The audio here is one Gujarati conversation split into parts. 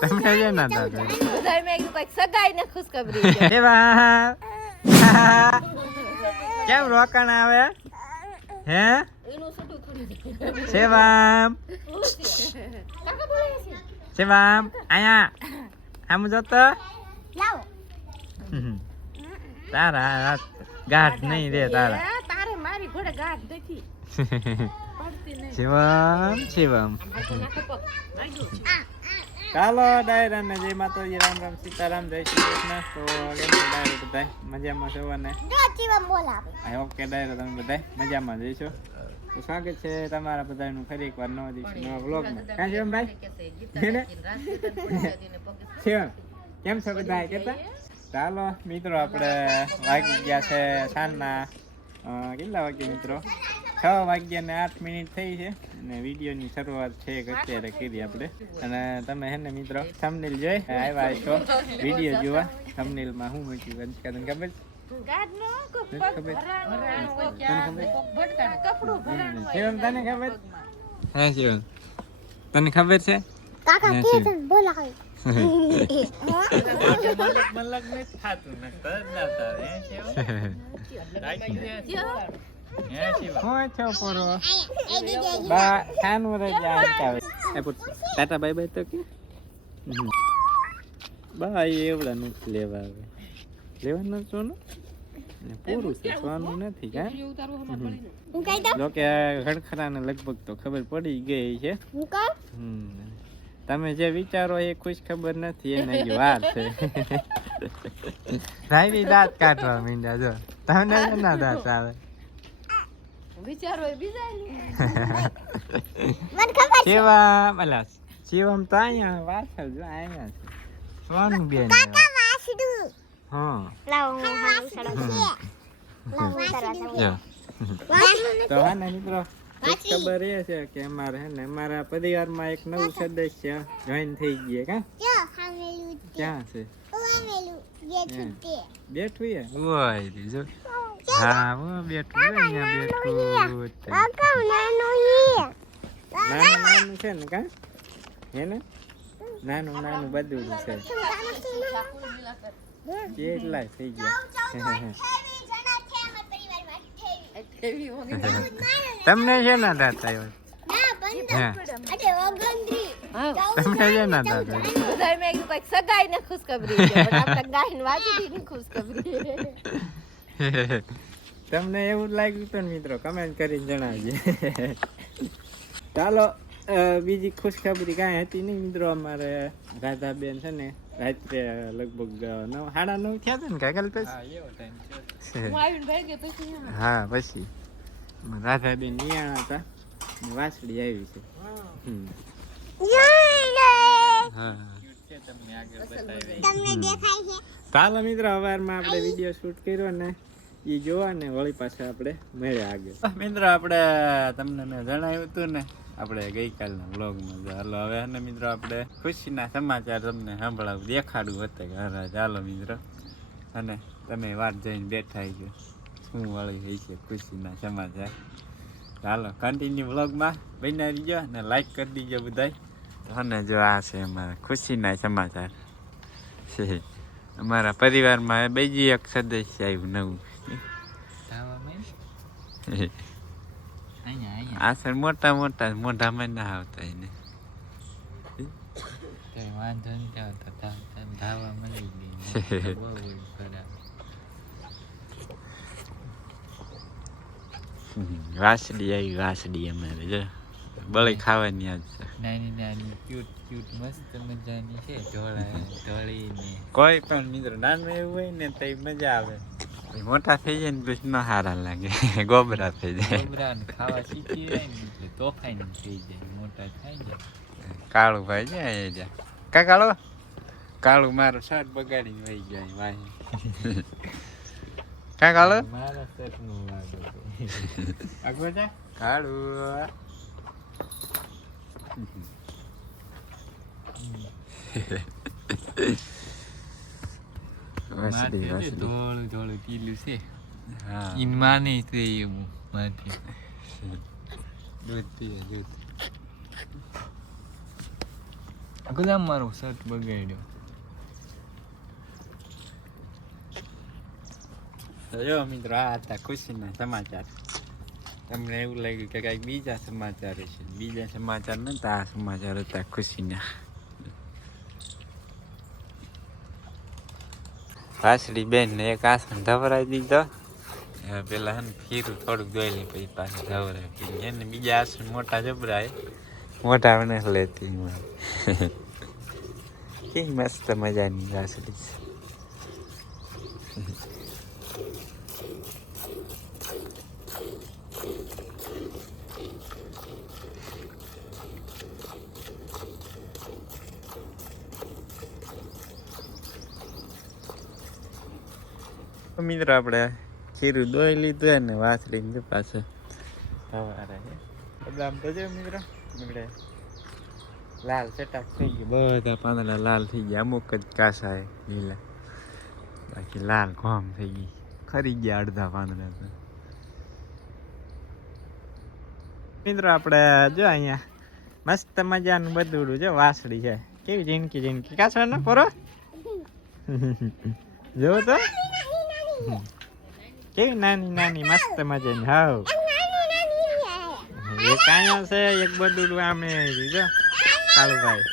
તમને છે ના દાદા બધાય મેં કીધું કઈક સગાઈ ને ખુશખબરી છે. એવા કેમ રોકાણ આવે હે એનું છૂટું થોડી શિવમ કાકા બોલે છે શિવમ આયા આમ જોતો લાવો તારા ગાંઠ નહીં રે તારા એ, તારે મારી ઘોડે ગાંઠ નથી પડતી નહીં. શિવમ શિવમ આખો નાખો પગ. આયુ. ચાલો ડાયરા ને જય માતાજી રામ રામ સીતારામ જય શ્રી કૃષ્ણ તો કેમ છો ડાયરો બધા મજામાં છો ને આઈ હોપ કે ડાયરો તમે બધા મજામાં જઈશો તો સ્વાગત છે તમારા બધાનું ફરી એકવાર નવા દિવસે નવા વ્લોગમાં કાં શિવમ ભાઈ શિવમ કેમ છો બધા કેતા ચાલો મિત્રો આપણે વાગી ગયા છે સાંજના કેટલા વાગ્યા મિત્રો 6:08 થઈ છે અને વિડીયોની શરૂઆત છે અત્યારે કરી આપણે અને તમે હે ને મિત્રો થંબનેલ જોઈ આવ્યા છો વિડીયો જોવા થંબનેલમાં હું મૂક્યું અંશકા તને ખબર ગાંઠ નો કોક પગ ખબર? ભરાણો હોય ક્યાં તને કોક ભટકાણું કપડું ભરાણું હોય. શિવમ તને ખબર હા શિવમ તને ખબર છે કાકા હા, કે શિવમ. તને બોલાવે ટાટા બાય બાય તો કે બાય એવડા નથી લેવા આવે લેવાના સોનું પૂરું છે સોનું નથી કા હું કહી દઉં જો કે ખડખડાને લગભગ તો ખબર પડી ગઈ છે હું કહું તમે જે વિચારો એ ખુશ ખબર નથી એને હજી વાર છે રાયવી દાંત કાઢવા મીંડ્યા જો તમને ના દાંત આવે વિચારો એ બીજા ને. મને ખબર શિવમ અલા શિવમ તો અહીંયા વાસળ જો અહીંયા છે સોનું બેન કાકા વાસડું હા લાવ હું હા સડક છે લાવ હું કરવા જાઉં જો વાસડું તો હા ને મિત્રો ખુશ ખબર એ છે કે અમારે હે ને અમારા પરિવારમાં એક નવું સદસ્ય જોઈન થઈ ગયા કા જો હામેલું ક્યાં છે હામેલું જે છૂટે બેઠું એ ઓય જો હા હું બેઠું છું અહીંયા બેઠું કાકા નાનો હી નાનું નાનું છે ને કા હે ને નાનું નાનું બધું છે કેટલા થઈ ગયા એવી વગર. તમને છે ના દાંત આવ્યો ના બંધ હા અરે ઓગંદ્રી હા. તમને છે ના દાંત આવ્યો બધાય મેં કીધું કઈક સગાઈ ને ખુશખબરી છે પણ આપણે ગાયને વાંચી દીધી ખુશખબરી. તમને એવું લાગ્યું તો ને મિત્રો કમેન્ટ કરીને જણાવજો ચાલો બીજી ખુશખબરી કાંઈ હતી નહીં મિત્રો અમારે રાધાબેન છે ને રાત્રે લગભગ 9:30 થયા હતા ને કાગળ પછી હું આવીને ભાઈ ગઈ પછી એમ. હા પછી રાધાબેન નિયાણા હતા ને વાસળી આવી છે હા તમને દેખાય છે ચાલો મિત્રો સવારમાં આપણે વિડીયો શૂટ કર્યો ને એ જોવા ને વળી પાછા આપણે મળ્યા આગળ મિત્રો આપણે તમને મેં જણાવ્યું હતું ને આપણે ગઈકાલના વ્લોગમાં ચાલો હવે ને મિત્રો આપણે ખુશીના સમાચાર તમને સાંભળાવું દેખાડવું હતા કે હા ચાલો મિત્રો અને તમે વાત જઈને બેઠા ગયો શું વળી હોય છે ખુશીના સમાચાર ચાલો કન્ટિન્યુ વ્લોગમાં બન્યા રહીજો ને લાઈક કરી દીજો બધાય અને જો આ છે અમારા ખુશીના સમાચાર છે અમારા પરિવારમાં બીજી એક સદસ્ય આવ્યું નવું આ સર મોટા મોટા મોઢામાં ના આવતા એને વાસડી આવી વાસડી અમારે જો બળી ખાવાની આજ છે નાની નાની ક્યુટ ક્યુટ મસ્ત મજાની છે ઢોળીને કોઈ પણ મિત્રો નાનું એવું હોય ને તો મજા આવે મોટા થઈ જાય ને પછી ન સારા લાગે ગોબરા થઈ જાય છોકરાને ખાવા શીખી જાય ને એટલે તોફાઈને થઈ જાય મોટા થાય જાય કાળું ભાઈ જાય જા કા કાળો કાળું મારો શર્ટ બગાડીને વહી જાય વાહી કા કાળો મારા સેટનું લાગે આગળ જા કાળું વાસડી વાસડી ધોળું ધોળું પીલું છે હા ઈન માને છે એવું માથે દૂધ પીએ દૂધ ગુલામ મારો શર્ટ બગાડ્યો. તો જો મિત્રો આ હતા ખુશીના સમાચાર. તમને એવું લાગ્યું કે કાંઈક બીજા સમાચાર છે, બીજા સમાચાર નતા, આ સમાચાર હતા ખુશીના. વાસળી બેન ને એક આસન ધવરાઈ દીધો. હવે પેલા હે ને ખીરું થોડુંક દોઈ લે પછી પાછું ધવરાઈ એને બીજા આસન મોટા જબરાય મોટા નથી લેતી કે મસ્ત મજાની વાસળી છે. મિત્રો આપણે ખીરું દોઈ લીધું ને વાસળી પાછું સવારે બદામ તો જો મિત્રો આપણે લાલ ચટાક થઈ ગયું, બધા પાંદડા લાલ થઈ ગયા, અમુક જ કાસા લીલા, બાકી લાલ ઘોમ થઈ ગઈ, ખરી ગયા અડધા પાંદડા. તો મિત્રો આપણે જો અહીંયા મસ્ત મજાનું બધું જો વાસળી છે, કેવી ઝીણકી ઝીણકી કાસા ને પરો જો તો કેવી નાની નાની મસ્ત મજાની. હાવ એક અહીંયા છે, એક બધું આમે જો કાળુભાઈ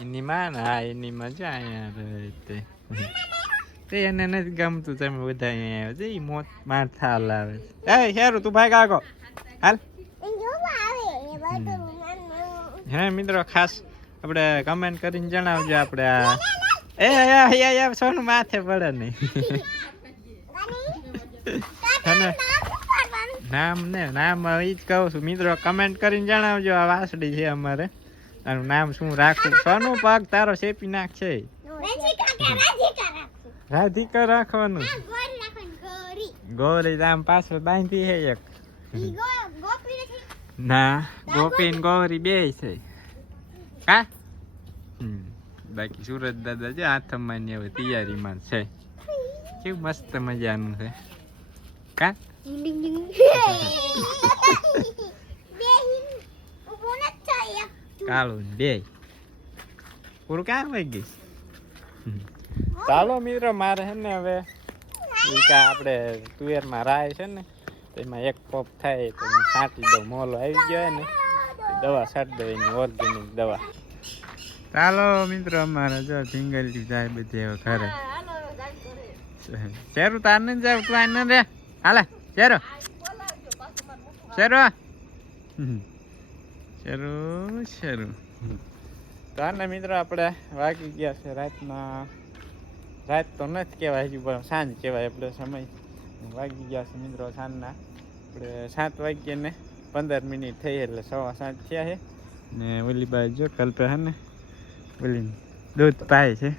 એની માં ને, હા એની માં જો અહીંયા તે એને નથી ગમતું તમે બધા અહીંયા આવ્યો છે, મોત માથા હલાવે છે. એ હેરું તું ભાઈ કાકો હાલ. હે મિત્રો ખાસ આપણે કમેન્ટ કરીને જણાવજો આપણે આ સોનું માથે પડે નહીં નામ ઈ જ કહું છું મિત્રો, કમેન્ટ કરીને જણાવજો આ વાસળી છે અમારે, આનું નામ શું રાખવું. સોનું પગ તારો શેપી નાખશે, રાધિકા રાખવાનું, ગોરી આમ પાછળ બાંધી છે એક. ના ગોપી ને ગૌરી બે છે કા. બાકી સુરત દાદા છે હાથમાં ને હવે તૈયારીમાં છે, કેવું મસ્ત મજાનું છે કા. કાળું બે પૂરું ક્યાં વહી ગઈ. ચાલો મિત્રો મારે છે ને હવે આપણે તુવેરમાં રાય છે ને એમાં એક પોપ થાય તો છાંટી દઉં, મોલો આવી ગયો ને દવા છાંટી દઉં એની ઓર્ગેનિક દવા. ચાલો મિત્રો અમારે જો જંગલી જાય બધી હવે ઘરે. શેરું તાર ને જાવ તું આ રે હાલે શેરો શેરો શેરું શેરું. તો આને મિત્રો આપણે વાગી ગયા છે રાતના, રાત તો નથી કહેવાય હજુ પણ સાંજ કહેવાય આપણે સમય વાગી ગયા છે મિત્રો સાંજના. આપણે 7 વાગ્યા ને 15 મિનિટ થઈ એટલે 7:15 થયા છે ને ઓલી બાજુ જો કલ્પે હે ને ઓલી દૂધ પાય છે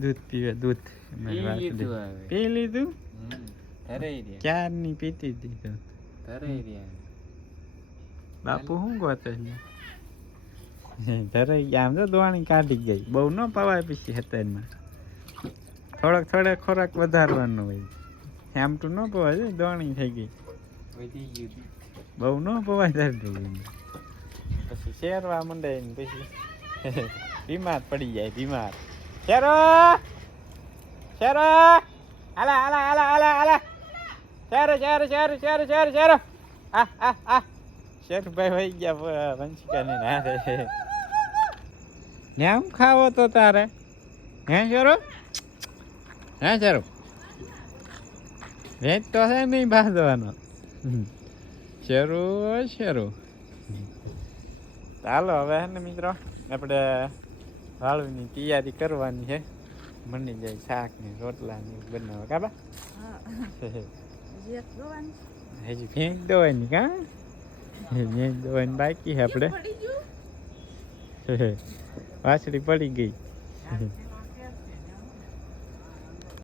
દૂધ પીવે દૂધ પી લીધું ક્યારની પીતી હતી બાપુ શું ગોતે ધરાઈ ગયા આમ તો દોણી કાઢી ગઈ બહુ ન પવાય પછી હેતરમાં થોડોક ખોરાક વધારવાનો હોય આમ તો ન પવાય દોણી થઈ ગઈ બહુ ન પવાય ધરતું પછી શેરવા મંડે ને પછી બીમાર પડી જાય બીમાર. શેરો શેરો હાલા હાલા હાલા હાલા હાલા શેરો શેરો શેરો શેરો શેરો શેરો આ શેરુભાઈ વહી ગયા વંશિકાને નારે ન્યામ ખાવો તો તારે હે શેરો હે શેરો વેચ તો છે નહીં બાંધવાનો શેરો શેરો. ચાલો હવે હે ને મિત્રો આપણે વાળુની તૈયારી કરવાની છે, બની જાય શાક ને રોટલા ને બનાવવા કાબા હજી ફેંક દેવાની કા ફેંક દેવાની બાકી છે આપણે વાસળી પડી ગઈ.